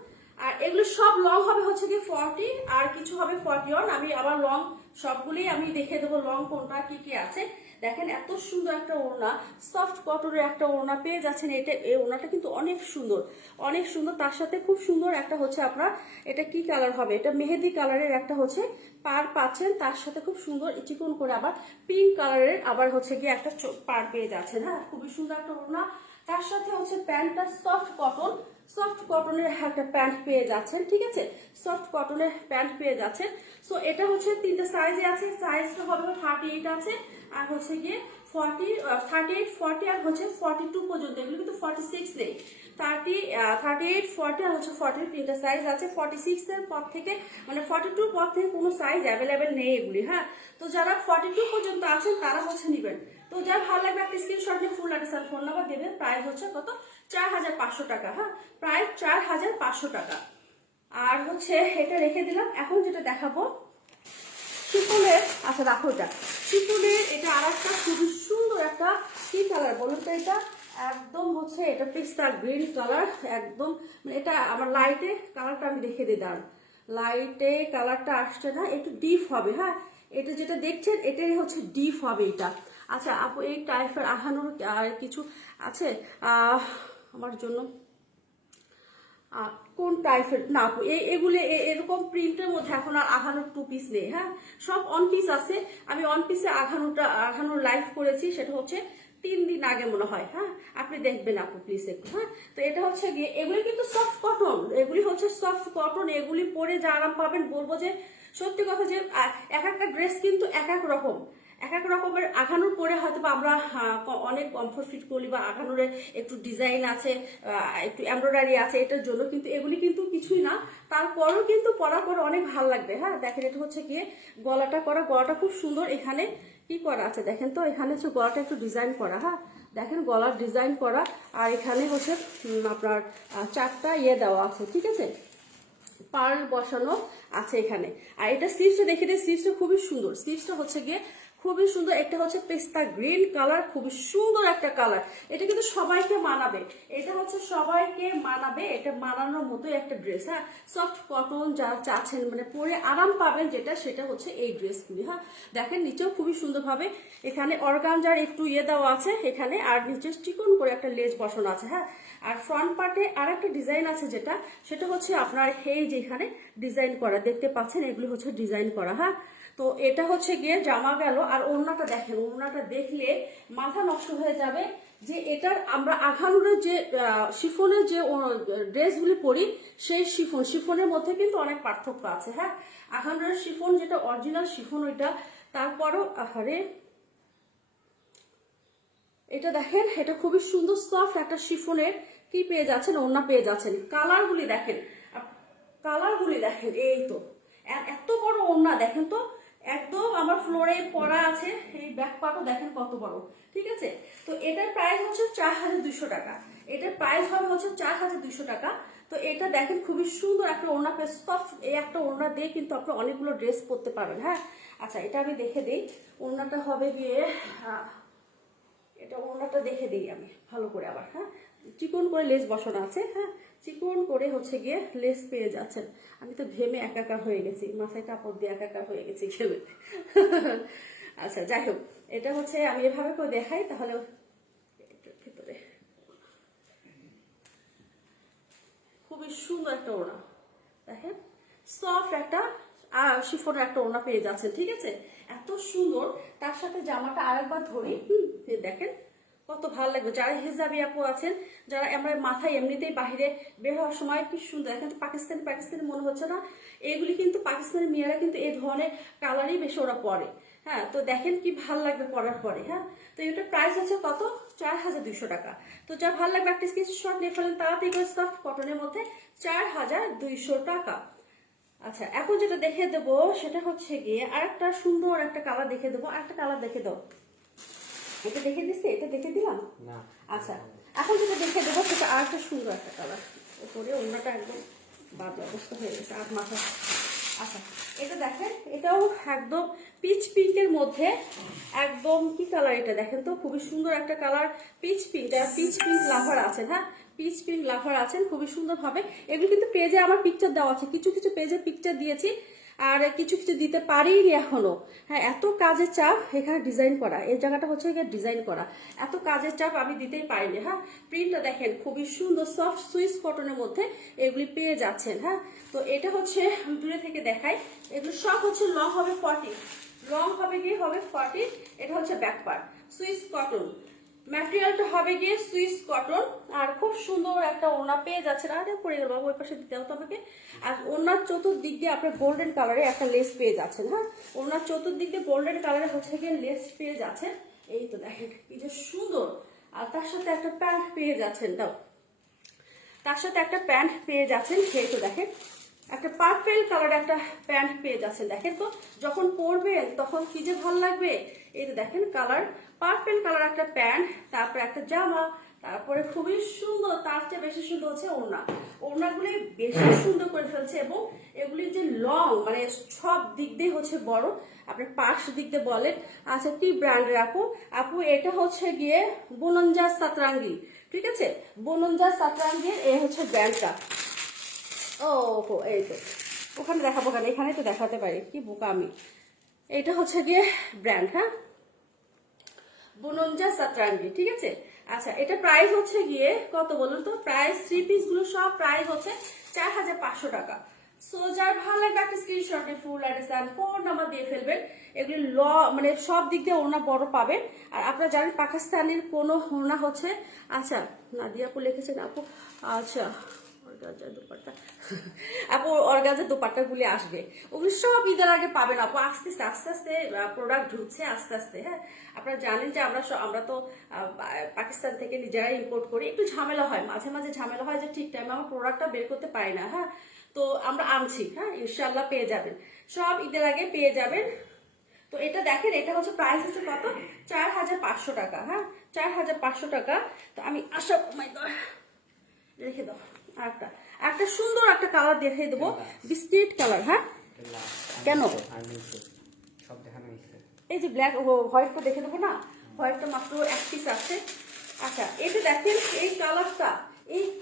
আর এগুলো সব লং হবে হচ্ছে কি 40, আর কিছু হবে 41। আমি আবার লং সবগুলি আমি দেখে দেবো লং কোনটা কি কি আছে। দেখেন এত সুন্দর একটা ওড়না, সফট কটনের একটা ওড়না পেয়ে যাচ্ছেন। এটা এই ওড়নাটা কিন্তু অনেক সুন্দর, অনেক সুন্দর। তার সাথে খুব সুন্দর একটা হচ্ছে আপনার এটা কি কালার হবে, এটা মেহেদি কালারের একটা হচ্ছে পার পাচ্ছেন। তার সাথে খুব সুন্দর চিকন করে আবার পিঙ্ক কালারের আবার হচ্ছে গিয়ে একটা পার পেয়ে যাচ্ছেন। হ্যাঁ, খুবই সুন্দর একটা ওড়না। তার সাথে হচ্ছে প্যান্টটা সফট কটন, সফট কটনের একটা প্যান্ট পেয়ে যাচ্ছেন। ঠিক আছে, সফট কটনের প্যান্ট পেয়ে যাচ্ছেন। সো এটা হচ্ছে 3টা সাইজে আছে। সাইজটা হবে 38 আছে, আর হচ্ছে গিয়ে 38, 40 আর হচ্ছে 42 পর্যন্ত। এগুলো কিন্তু 46 নেই, 38, 40 আর হচ্ছে 40 3টা সাইজ আছে। 46 এর পর থেকে মানে 42 পর থেকে কোনো সাইজ অ্যাভেলেবেল নেই এগুলি। হ্যাঁ, তো যারা 42 পর্যন্ত আছেন তারা হচ্ছে নেবেন। তো যার ভালো লাগবে একটা স্ক্রিনশট নিয়ে ফুল অ্যাড্রেস আর ফোন নাম্বার দেবেন। প্রাইস হচ্ছে কত, 4500 টাকা। হ্যাঁ, প্রায় 4500 টাকা। আর হচ্ছে এটা রেখে দিলাম। এখন যেটা দেখাবো শিফনের, আচ্ছা রাখো এটা, শিফনের এটা আর একটা খুবই সুন্দর একটা কি কালার বলুন তো, এটা একদম হচ্ছে এটা পিস্তা গ্রিন কালার একদম। মানে এটা আমার লাইটে কালারটা আমি দেখে দিই, দাঁড়ান, লাইটে কালারটা আসছে না, একটু ডিপ হবে। হ্যাঁ, এটা যেটা দেখছেন এটাই হচ্ছে ডিপ হবে এটা। আচ্ছা আপু এই টাইপের আহানোর কিছু আছে আমার জন্য, কোন টাইপের না আপু এগুলো এরকম প্রিন্টের মধ্যে এখন আর আঘানোর 2 পিস নেই। হ্যাঁ, সব অন পিস আছে। আমি অন পিসে আঘানোর লাইভ করেছি, সেটা হচ্ছে 3 দিন আগে মনে হয়। হ্যাঁ, আপনি দেখবেন আপু প্লিজ একটু। হ্যাঁ, তো এটা হচ্ছে গিয়ে এগুলি কিন্তু সফট কটন, এগুলি হচ্ছে সফট কটন। এগুলি পরে যা আরাম পাবেন বলবো যে সত্যি কথা যে এক একটা ড্রেস কিন্তু এক এক রকম, এক এক রকমের। আঘানোর পরে হয়তো আমরা অনেক কমফোর্ট ফিট করি, বা আঘানোরে একটু ডিজাইন আছে, একটু এমব্রয়ডারি আছে, এটার জন্য কিন্তু এগুলি কিন্তু কিছুই না। তারপরেও কিন্তু পরার পরে অনেক ভালো লাগবে। হ্যাঁ, দেখেন এটা হচ্ছে গিয়ে গলাটা করা, গলাটা খুব সুন্দর। এখানে কি করা আছে দেখেন তো, এখানে হচ্ছে গলাটা একটু ডিজাইন করা। হ্যাঁ, দেখেন গলার ডিজাইন করা। আর এখানে হচ্ছে আপনার 4টা দেওয়া আছে। ঠিক আছে, পার্ল বসানো আছে এখানে। আর এটা স্লিভসটা দেখে দিই, স্লিভসটা খুবই সুন্দর। স্লিভসটা হচ্ছে গিয়ে খুবই সুন্দর। এটা হচ্ছে পেস্তা গ্রিন কালার, খুবই সুন্দর একটা কালার। এটা কিন্তু সবাইকে মানাবে, এটা হচ্ছে সবাইকে মানাবে, এটা মানানোর মতোই একটা ড্রেস। হ্যাঁ, সফট কটন যারা চাচ্ছেন মানে পরে আরাম পাবেন যেটা, সেটা হচ্ছে এই ড্রেসগুলি। হ্যাঁ, দেখেন নিচেও খুবই সুন্দরভাবে এখানে অর্গানজার একটু দেওয়া আছে এখানে, আর নিচে চিকন করে একটা লেস বসানো আছে। হ্যাঁ, আর ফ্রন্ট পার্টে আর একটা ডিজাইন আছে যেটা, সেটা হচ্ছে আপনার এই যে এখানে ডিজাইন করা দেখতে পাচ্ছেন, এগুলো হচ্ছে ডিজাইন করা। হ্যাঁ, তো এটা হচ্ছে গিয়ে জামা গেল। আর ওড়নাটা দেখেন, ওড়নাটা দেখলে মাথা নষ্ট হয়ে যাবে যে এটার আমরা আঘানুরের যে শিফনের যে ড্রেসগুলি পরি, সেই শিফনের মধ্যে কিন্তু অনেক পার্থক্য আছে। হ্যাঁ, আঘানুরের শিফন যেটা অরিজিনাল শিফন ওইটা, তারপরও আহারে এটা দেখেন, এটা খুবই সুন্দর সফট একটা শিফনের কি পেয়ে যাচ্ছেন, ওড়না পেয়ে যাচ্ছেন। কালারগুলি দেখেন, কালারগুলি দেখেন, এই তো এত বড় ওড়না দেখেন তো, একদম আমার ফ্লোরে পরা আছে। এই ব্যাক পার্টও দেখেন কত বড়। ঠিক আছে, তো এটার প্রাইস হচ্ছে 4200 টাকা। এটার প্রাইস হবে হচ্ছে 4200 টাকা। তো এটা দেখেন খুবই সুন্দর একটা ওড়না পেয়ে, সফট এই একটা ওড়না দিয়ে কিন্তু আপনি অনেকগুলো ড্রেস পরতে পারবেন। হ্যাঁ, আচ্ছা এটা আমি দেখে দিই, ওড়নাটা হবে গিয়ে এটা ওড়নাটা দেখে দিই আমি ভালো করে আবার। হ্যাঁ, চিকন করে লেস বসানো আছে। হ্যাঁ, চিকন করে হচ্ছে গিয়ে লেস পেয়ে যাচ্ছেন। আমি তো ঘেমে একাকার হয়ে গেছি, মাথায় কাপড় দিয়ে একাকার হয়ে গেছি ঘেমে। আচ্ছা যাই হোক, এটা হচ্ছে আমি এভাবে করে দেখাই তাহলে। ভিতরে খুবই সুন্দর একটা ওড়না দেখেন, সফট একটা শিফনের একটা ওড়না পেয়ে যাচ্ছে। ঠিক আছে, এত সুন্দর। তার সাথে জামাটা আরেকবার ধরি, দেখেন কত ভালো লাগবে। যারা হিজাবি আপু আছেন, যারা আমরা মাথায় এমনিতেই বাহিরে বের হওয়ার সময় কি সুন্দর, এখন তো পাকিস্তানি মনে হচ্ছে না, এগুলি কিন্তু পাকিস্তানি মেয়েরা কিন্তু এই ধরনের কালারই বেশি ওরা পরে। হ্যাঁ, তো দেখেন কি ভালো লাগবে পরার পরে। হ্যাঁ, তো এটা প্রাইস হচ্ছে কত, 4200 টাকা। তো যা ভালো লাগবে একটা স্ক্রিনশট নিয়ে ফেলেন তাড়াতাড়ি করে, সফট কটনের মধ্যে 4200 টাকা। আচ্ছা এখন যেটা দেখে দেবো সেটা হচ্ছে গিয়ে আরেকটা সুন্দর একটা কালার দেখে দেবো। আরেকটা কালার দেখে দাও, এটা দেখে দিচ্ছি, এটা দেখে দিলাম না। আচ্ছা এখন যেটা দেখে দেবো সেটা আরেকটা সুন্দর একটা কালার, ওপরে অন্যটা একদম বাজে অবস্থা হয়ে গেছে আর মাথা। আচ্ছা এটা দেখেন, এটাও একদম পিচ পিঙ্কের মধ্যে, একদম কি কালার এটা দেখেন তো, খুবই সুন্দর একটা colour, pitch pink. Pitch pink লাভার আছেন, হ্যাঁ পিচ পিঙ্ক লাভার আছেন খুবই সুন্দর ভাবে। এগুলো কিন্তু পেজে আমার পিকচার দেওয়া আছে, কিছু কিছু পেজে পিকচার দিয়েছি। আর কিছু কিছু দিতে পারিনি এখনো। হ্যাঁ, এত কাজের চাপ, এখানে ডিজাইন করা, এই জায়গাটা হচ্ছে ডিজাইন করা, এত কাজের চাপ আমি দিতেই পারিনি। হ্যাঁ, প্রিন্টটা দেখেন খুবই সুন্দর, সফট সুইস কটনের মধ্যে এগুলি পেয়ে যাচ্ছেন। হ্যাঁ, তো এটা হচ্ছে আমি দূরে থেকে দেখাই, এগুলো সব হচ্ছে লং হবে 40, লং হবে গিয়ে হবে 40। এটা হচ্ছে ব্যাক পার্ট, সুইস কটন ম্যাটেরিয়ালটা হবে গিয়ে সুইস কটন। আর খুব সুন্দর একটা ওড়না পেয়ে যাচ্ছে। আরে পড়ে গেল বাবু, ওই পাশে দিতে হতো আমাকে। আর ওড়নার চতুর্দিক দিয়ে আপনার গোল্ডেন কালারে একটা লেস পেয়ে যাচ্ছেন। হ্যাঁ, ওড়নার চতুর্দিক দিয়ে গোল্ডেন কালারে হচ্ছে গিয়ে লেস পেয়ে যাচ্ছেন। এই তো দেখেন কি যে সুন্দর। আর তার সাথে একটা প্যান্ট পেয়ে যাচ্ছেন, তাও তার সাথে একটা প্যান্ট পেয়ে যাচ্ছেন। সেই তো দেখেন একটা পার্পেল কালার একটা প্যান্ট পেয়ে যাচ্ছেন। দেখেন তো যখন পরবেন তখন কি যে ভালো লাগবে। এই তো দেখেন কালার, পার্পেল কালার একটা প্যান্ট, তারপরে একটা জামা, তারপরে খুবই সুন্দর। তার চেয়ে বেশি সুন্দর হচ্ছে ওড়না, ওড়নাগুলি বেশি সুন্দর করে ফেলছে। এবং এগুলি যে লং, মানে সব দিক দিয়ে হচ্ছে বড়, আপনি পাশ দিক দিয়ে বলেন। আচ্ছা, কি ব্র্যান্ডের আপু? আপু এটা হচ্ছে গিয়ে বোনঞ্জা সাতরাঙ্গি, ঠিক আছে, বোনঞ্জা সাতরাঙ্গির এই হচ্ছে ব্র্যান্ডটা। ও এই তো ওখানে দেখাবো কেন, এখানে তো দেখাতে পারি, কি বোকা আমি। এটা হচ্ছে গিয়ে ব্র্যান্ড, হ্যাঁ, বুনঞ্জা সাতরাঙ্গি, ঠিক আছে। আচ্ছা, এটা প্রাইস হচ্ছে গিয়ে কত বলুন তো? প্রাইস 3 পিস গুলো সব প্রাইস হচ্ছে 4500 টাকা। সো যার ভালো লাগবে একটা স্ক্রিনশটে ফুল অ্যাড্রেস আর ফোন নাম্বার দিয়ে ফেলবেন। এগুলি মানে সব দিক দিয়ে ওড়না বড় পাবেন। আর আপনারা জানেন পাকিস্তানের কোনো ওড়না হচ্ছে, আচ্ছা নাদিয়া আপু লিখেছেন আপু, আচ্ছা আপু অর্গানজার দোপাট্টা গুলি আসবে, ওগুলো সব ঈদের আগে পাবেন আপু। আস্তে আস্তে আস্তে প্রোডাক্ট ঢুকছে আস্তে আস্তে। হ্যাঁ, আপনারা জানেন যে আমরা তো পাকিস্তান থেকে নিজেরাই ইম্পোর্ট করি, একটু ঝামেলা হয়, মাঝে মাঝে ঝামেলা হয় যে ঠিক টাইমে আমার প্রোডাক্টটা বের করতে পারি না। হ্যাঁ, তো আমরা আনছি, হ্যাঁ, ইনশাল্লাহ পেয়ে যাবেন, সব ঈদের আগে পেয়ে যাবেন। তো এটা দেখেন, এটা হচ্ছে প্রাইস হচ্ছে কত? 4500 টাকা। হ্যাঁ, 4500 টাকা। তো আমি আশা রেখে দাও, একটা একটা সুন্দর একটা কালার দেখিয়ে দেবো, বিস্কিট কালার। হ্যাঁ, কেন এই যে ব্ল্যাক হোয়াইটটা দেখে দেবো না, হোয়াইটটা মাত্র 1 পিস আছে। আচ্ছা, এটা দেখেন এই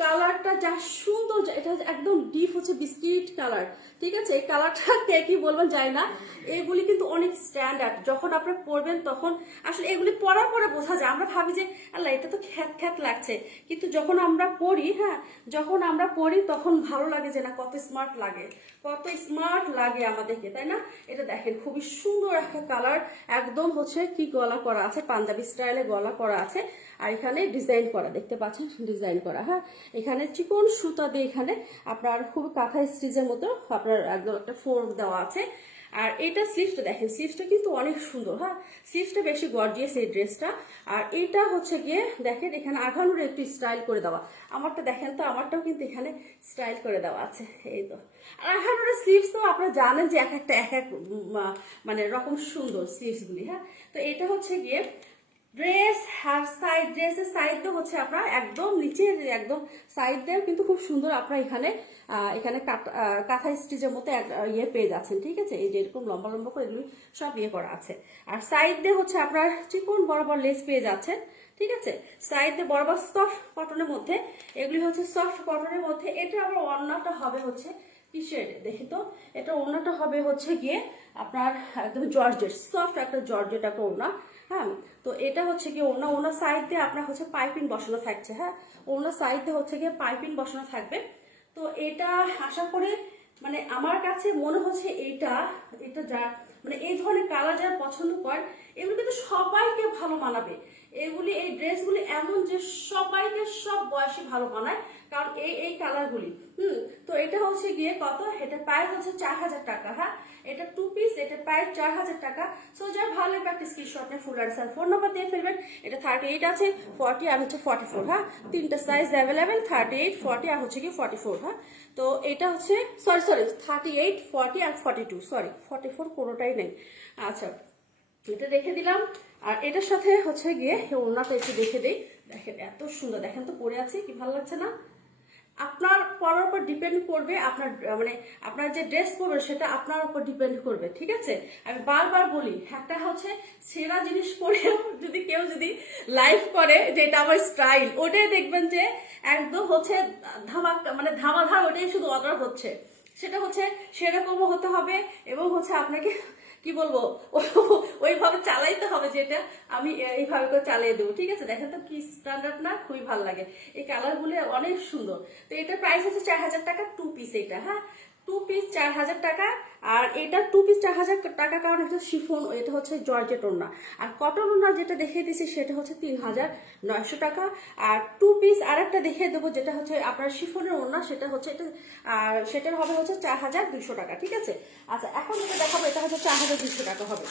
কালারটা যা সুন্দর, এটা হচ্ছে একদম ডিপ হচ্ছে বিস্কিট কালার, ঠিক আছে। এই কালারটা কে কি বলবেন যায় না, এগুলি কিন্তু অনেক স্ট্যান্ডার্ড। যখন আপনি পরবেন তখন আসলে এগুলি পরার পরে বোঝা যায়। আমরা ভাবি যে আল্লাহ এটা তো খ্যাত খ্যাত লাগছে, কিন্তু যখন আমরা পরি, হ্যাঁ, যখন আমরা পরি তখন ভালো লাগে যে না, কত স্মার্ট লাগে, কত স্মার্ট লাগে আমাদেরকে, তাই না। এটা দেখেন খুবই সুন্দর একটা কালার, একদম হচ্ছে কি গলা করা আছে, পাঞ্জাবি স্টাইলে গলা করা আছে। আর এখানে ডিজাইন করা দেখতে পাচ্ছেন, ডিজাইন করা। হ্যাঁ, এখানে চিকন সুতা দিয়ে এখানে আপনার খুব কাঁথা স্টিচের মতো আপনার একদম একটা ফোল্ড দেওয়া আছে। আর এটা স্লিভসটা দেখেন, স্লিভসটা কিন্তু অনেক সুন্দর। হ্যাঁ, স্লিভসটা বেশি গর্জিয়াস এই ড্রেসটা। আর এটা হচ্ছে গিয়ে দেখেন এখানে আঘানুর একটু স্টাইল করে দেওয়া, আমারটা দেখেন তো, আমারটাও কিন্তু এখানে স্টাইল করে দেওয়া আছে। এই তো, আর আঘানুরের স্লিভস তো আপনারা জানেন যে এক একটা এক এক মানে রকম সুন্দর স্লিভসগুলি। হ্যাঁ, তো এটা হচ্ছে গিয়ে ড্রেস আর সাইড, ড্রেসের সাইড তো হচ্ছে আপনার একদম নিচে, একদম সাইড দিয়েও কিন্তু খুব সুন্দর আপনার এখানে এখানে কাঁথা স্টিচের মতো ইয়ে পেয়ে যাচ্ছেন, ঠিক আছে। এই যে এরকম লম্বা লম্বা করে এগুলি সব ইয়ে করা আছে। আর সাইড দিয়ে হচ্ছে আপনার চিকন বরাবর লেস পেয়ে যাচ্ছেন, ঠিক আছে। সাইড দিয়ে বরাবর সফট কটনের মধ্যে, এগুলি হচ্ছে সফট কটনের মধ্যে। এটা আবার ওড়নাটা হবে হচ্ছে কিসের দেখি তো, এটা ওড়নাটা হবে হচ্ছে গিয়ে আপনার একদম জর্জেট, সফট একটা জর্জেট একটা ওড়না। হ্যাঁ, তো এটা হচ্ছে গিয়ে ওড়না সাইড দিয়ে আপনার হচ্ছে পাইপিং বসানো থাকছে। হ্যাঁ, ওড়না সাইড দিয়ে হচ্ছে গিয়ে পাইপিং বসানো থাকবে। তো এটা আশা করি, মানে আমার কাছে মনে হচ্ছে এটা যা মানে এই ধরনের কালার যারা পছন্দ করেন, এগুলো কিন্তু সবাইকে ভালো মানাবে। এগুলি এই ড্রেসগুলি এমন যে সবাইকে সব বয়সে ভালো মানায়, কারণ এই কালারগুলি। তো এটা হচ্ছে গিয়ে কত, এটা প্রাইস হচ্ছে 4000 টাকা। হ্যাঁ, এটা 2 পিস, এটা প্রাইস 4000 টাকা। সো যার ভালো লাগবে একটা স্ক্রিনশট নিয়ে ফুল অ্যাড্রেস আর ফোন নাম্বার দিয়ে ফেলবেন। এটা 38 আছে, 40 আর হচ্ছে 44। হ্যাঁ, তিনটা সাইজ অ্যাভেলেবেল, 38, 40 আর হচ্ছে কি 44। হ্যাঁ, তো এটা হচ্ছে সরি 38, 40 আর 42, সরি 44 কোনোটাই নেই। আচ্ছা, এটা রেখে দিলাম। আর এটার সাথে হচ্ছে গিয়ে ওড়নাটা একটু দেখে দেই, দেখেন এত সুন্দর, দেখেন তো পরে আছে কি ভালো লাগছে না। আপনার পরার উপর ডিপেন্ড করবে, আপনার মানে আপনার যে ড্রেস পরবে সেটা আপনার উপর ডিপেন্ড করবে, ঠিক আছে। আমি বারবার বলি, একটা হচ্ছে সেরা জিনিস পরেও যদি কেউ লাইভ করে যে এটা আমার স্টাইল, ওটাই দেখবেন যে একদম হচ্ছে ধামাকা, মানে ধামাধাম ওটাই শুধু অর্ডার হচ্ছে, সেটা হচ্ছে সেরকমও হতে হবে এবং হচ্ছে আপনাকে কি বলবো ওইভাবে চালাইতে হবে, যেটা আমি এইভাবে করে চালিয়ে দেবো। ঠিক আছে, দেখেন তো কি স্ট্যান্ডার্ড না, খুবই ভালো লাগে। এই কালারগুলো অনেক সুন্দর। তো এটার প্রাইস হচ্ছে 4000 টাকা 2 পিস। এটা হ্যাঁ 2 পিস 4000 টাকা। আর এটা 2 পিস 4000 টাকা, কারণ এটা শিফন, এটা হচ্ছে জর্জেট ওড়না। আর কটন ওড়না যেটা দেখিয়ে দিচ্ছি সেটা হচ্ছে 3900 টাকা। আর 2 পিস আর একটা দেখিয়ে দেবো যেটা হচ্ছে আপনার শিফনের ওড়না, সেটা হচ্ছে এটা, আর সেটার হবে হচ্ছে 4200 টাকা। ঠিক আছে, আচ্ছা এখন যেটা দেখাবো এটা হচ্ছে 4200 টাকা হবে।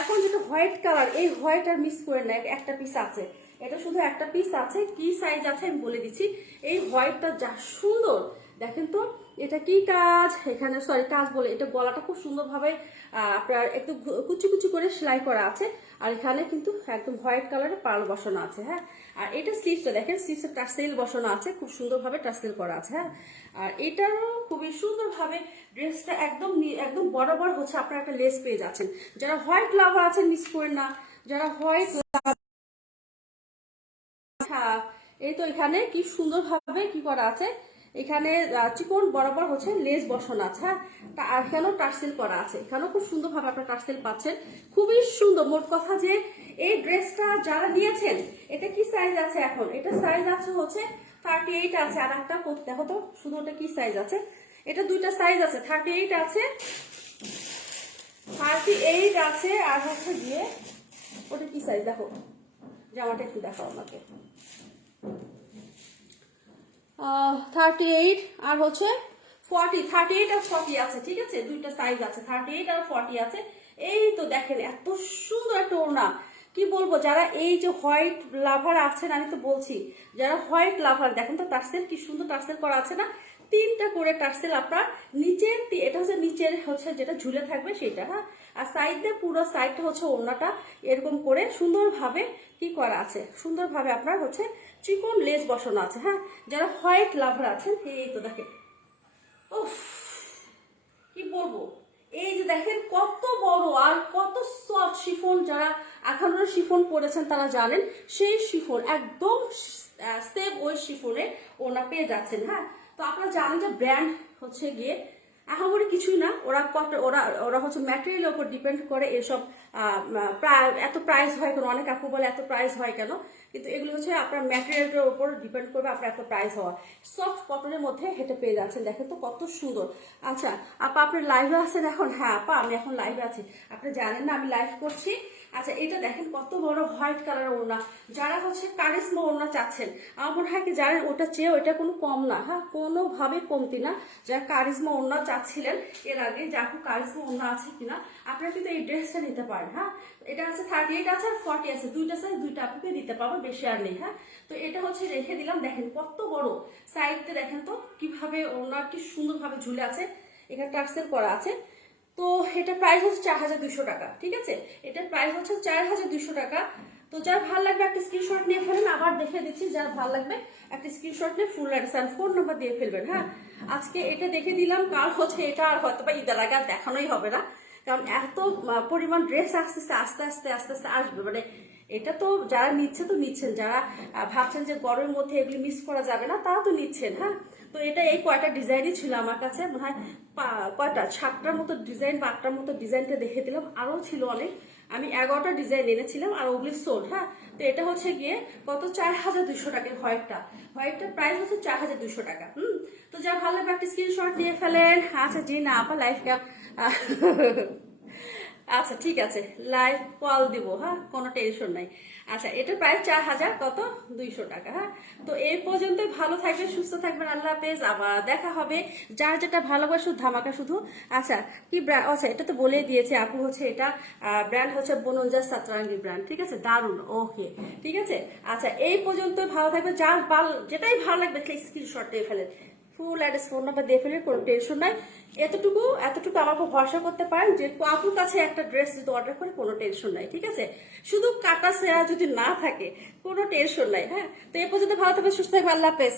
এখন যেটা হোয়াইট কালার, এই হোয়াইট আর মিস করে না, একটা পিস আছে, এটা শুধু একটা পিস আছে। কি সাইজ আছে আমি বলে দিচ্ছি। এই হোয়াইটটা যা সুন্দর, দেখেন তো এটা কি কাজ, এখানে সরি কাজ বলে, এটা গলাটা খুব সুন্দরভাবে আপনার একটু কুচি কুচি করে সেলাই করা আছে। আর এখানে কিন্তু একদম হোয়াইট কালারের পার্ল বসানো আছে। হ্যাঁ, আর এটা স্লিভসটা দেখেন, স্লিভসে টার্সেল বসানো আছে, খুব সুন্দরভাবে টার্সেল করা আছে। হ্যাঁ, আর এটারও খুবই সুন্দরভাবে ড্রেসটা একদম একদম বরাবর হচ্ছে আপনার একটা লেস পেয়ে যাচ্ছেন। যারা হোয়াইট লাভার আছেন মিস করেন না, যারা হোয়াইট, হ্যাঁ এই তো এখানে কি সুন্দরভাবে কি করা আছে, এখানে চিকন বরাবর হচ্ছে লেস বসানো আছে। হ্যাঁ, আর এখানেও টার্সেল করা আছে, এখানেও খুব সুন্দরভাবে আপনার টার্সেল পাচ্ছেন, খুবই সুন্দর। মোট কথা যে এই ড্রেসটা যারা নিয়েছেন, এটা কি সাইজ আছে এখন, এটা সাইজ আছে হচ্ছে 38 আছে। আর একটা দেখো তো শুধু ওটা কি সাইজ আছে, এটা দুইটা সাইজ আছে, 38 আছে, 38 আছে। আর হচ্ছে গিয়ে ওটা কি সাইজ দেখো, জামাটা একটু দেখাও আমাকে। 38 আর হচ্ছে 40, 38 আর 40 আছে। ঠিক আছে, দুইটা সাইজ আছে, 38 আর 40 আছে। এই তো দেখেন এত সুন্দর একটা ওড়না, কি বলবো। যারা এই যে হোয়াইট লাভার আছেন, আমি তো বলছি যারা হোয়াইট লাভার, দেখেন তো টার্সেল কি সুন্দর টার্সেল করা আছে না, 3টা করে টার্সেল আপনার নিচের, এটা হচ্ছে নিচের হচ্ছে যেটা ঝুলে থাকবে সেটা। হ্যাঁ, আর সাইড দিয়ে পুরো সাইডটা হচ্ছে ওড়নাটা এরকম করে সুন্দরভাবে কি করা আছে, সুন্দরভাবে আপনার হচ্ছে চিকন লেস বসানো আছে। হ্যাঁ, যারা হোয়াইট লাভার আছেন, এই তো দেখেন, উফ কি বলবো, এই যে দেখেন কত বড় আর কত সফট শিফন। যারা এখনো শিফন পরেছেন তারা জানেন, সেই শিফন একদম সেম ওই শিফনে ওনা পেয়ে যাচ্ছেন। হ্যাঁ, তো আপনারা জানেন যে ব্র্যান্ড হচ্ছে গিয়ে আহামরি কিছুই না, ওরা ওরা ওরা হচ্ছে ম্যাটেরিয়ালের উপর ডিপেন্ড করে এসব এত প্রাইস হয় কেন, অনেক আপু বলে এত প্রাইস হয় কেন, কিন্তু এগুলো হচ্ছে আপনার ম্যাটেরিয়ালের উপর ডিপেন্ড করবে আপনার এত প্রাইস হওয়া। সফট কটনের মধ্যে হেঁটে পেয়ে যাচ্ছেন, দেখেন তো কত সুন্দর। আচ্ছা আপা আপনি লাইভে আছেন এখন? হ্যাঁ আপা আমি এখন লাইভে আছি, আপনি জানেন না আমি লাইভ করছি। আচ্ছা এটা দেখেন কত বড় হোয়াইট কালার ওড়না, যারা হচ্ছে কারিজমা ওড়না চাচ্ছেন, আমার মনে হয় কি জানেন ওটা চেয়েও এটা কোনো কম না। হ্যাঁ, কোনোভাবে কমতি না। যারা কারিজমা ওড়না চাচ্ছিলেন এর আগে, যাকে কারিজমা ওড়না আছে কিনা, আপনারা কিন্তু এই ড্রেসটা নিতে পারেন। হ্যাঁ, এটা আছে 38 আছে আর 40 আছে, দুইটা সাইজ, দুইটা আপনাকে দিতে পারবো, বেশি আর নেই। হ্যাঁ, তো এটা হচ্ছে রেখে দিলাম, দেখেন কত বড় সাইডতে, দেখেন তো কিভাবে ওড়না কি সুন্দরভাবে ঝুলে আছে, এখানে টার্সেল করা আছে। তো এটা প্রাইস হচ্ছে 4200 টাকা। ঠিক আছে, এটার প্রাইস হচ্ছে 4200 টাকা। তো যার ভালো লাগবে একটা স্ক্রিনশট নিয়ে ফেলেন, আবার দেখে দিচ্ছি, যার ভালো লাগবে একটা স্ক্রিনশট নিয়ে ফুল অ্যাড্রেস আর ফোন নাম্বার দিয়ে ফেলবেন। হ্যাঁ, আজকে এটা দেখে দিলাম, কাল হচ্ছে এটা আর হয়তো বা ঈদের আগে আর দেখানোই হবে না, কারণ এত পরিমাণ ড্রেস আসতেছে, আস্তে আস্তে আস্তে আস্তে আসবে। মানে এটা তো যারা নিচ্ছে তো নিচ্ছেন, যারা ভাবছেন যে গরমের মধ্যে এগুলি মিস করা যাবে না তারা তো নিচ্ছেন। হ্যাঁ, তো এটা এই কয়টা ডিজাইনই ছিল আমার কাছে, মনে হয় কয়টা 7টার মতো ডিজাইন বা 8টার মতো ডিজাইনটা দেখে দিলাম, আরও ছিল অনেক, আমি 11টা ডিজাইন এনেছিলাম আর ওগুলি সোল্ড। হ্যাঁ, তো এটা হচ্ছে গিয়ে কত 4200 টাকা হোয়াইটটা প্রাইস হচ্ছে 4200 টাকা। তো যা ভালো লাগবে একটা স্ক্রিনশট নিয়ে ফেলেন। আচ্ছা জি না আপা লাইফ আচ্ছা ঠিক আছে, লাইভ কল দিব। হ্যাঁ, কোনো টেনশন নাই। আচ্ছা এটা প্রাইস 4200 টাকা। হ্যাঁ, তো এই পর্যন্ত ভালো থাকবেন, সুস্থ থাকবেন, আল্লাহ হাফেজ, আবার দেখা হবে। যার যেটা ভালোবাসে শুধু ধামাকা শুধু। আচ্ছা কি ব্র্যান্ড, আচ্ছা এটা তো বলে দিয়েছে আপু, হচ্ছে এটা ব্র্যান্ড হচ্ছে বনঞ্জা সাতরাঙ্গি ব্র্যান্ড। ঠিক আছে, দারুন, ওকে ঠিক আছে। আচ্ছা এই পর্যন্ত ভালো থাকবে, যার যেটাই ভালো লাগবে স্ক্রিনশট দিয়ে ফেলেন, ফুল অ্যাড্রেস ফোন নাম্বার দিয়ে ফেলে, কোনো টেনশন নাই। এতটুকু আমাকে ভরসা করতে পারেন যে আপুর কাছে একটা ড্রেস যদি অর্ডার করে কোনো টেনশন নাই। ঠিক আছে, শুধু কাটা সেরা যদি না থাকে কোনো টেনশন নাই। হ্যাঁ, তো এ পর্যন্ত ভালো থাকবে, সুস্থ থাকবে, আল্লাহ হাফেজ।